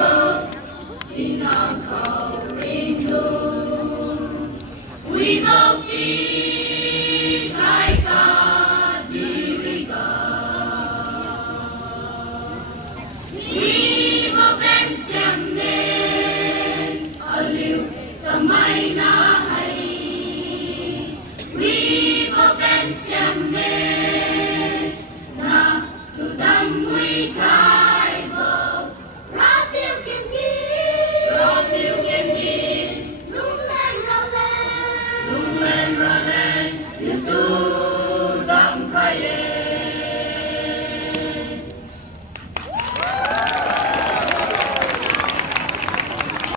vô thì non khẩu rin đu we vô kỳ gai ca đi riga we vô bên xem nên aliu sa mai na hay we vô bên xem nên na tu đam we khai vô ra tiêu kim nhi lung lên ra lên you do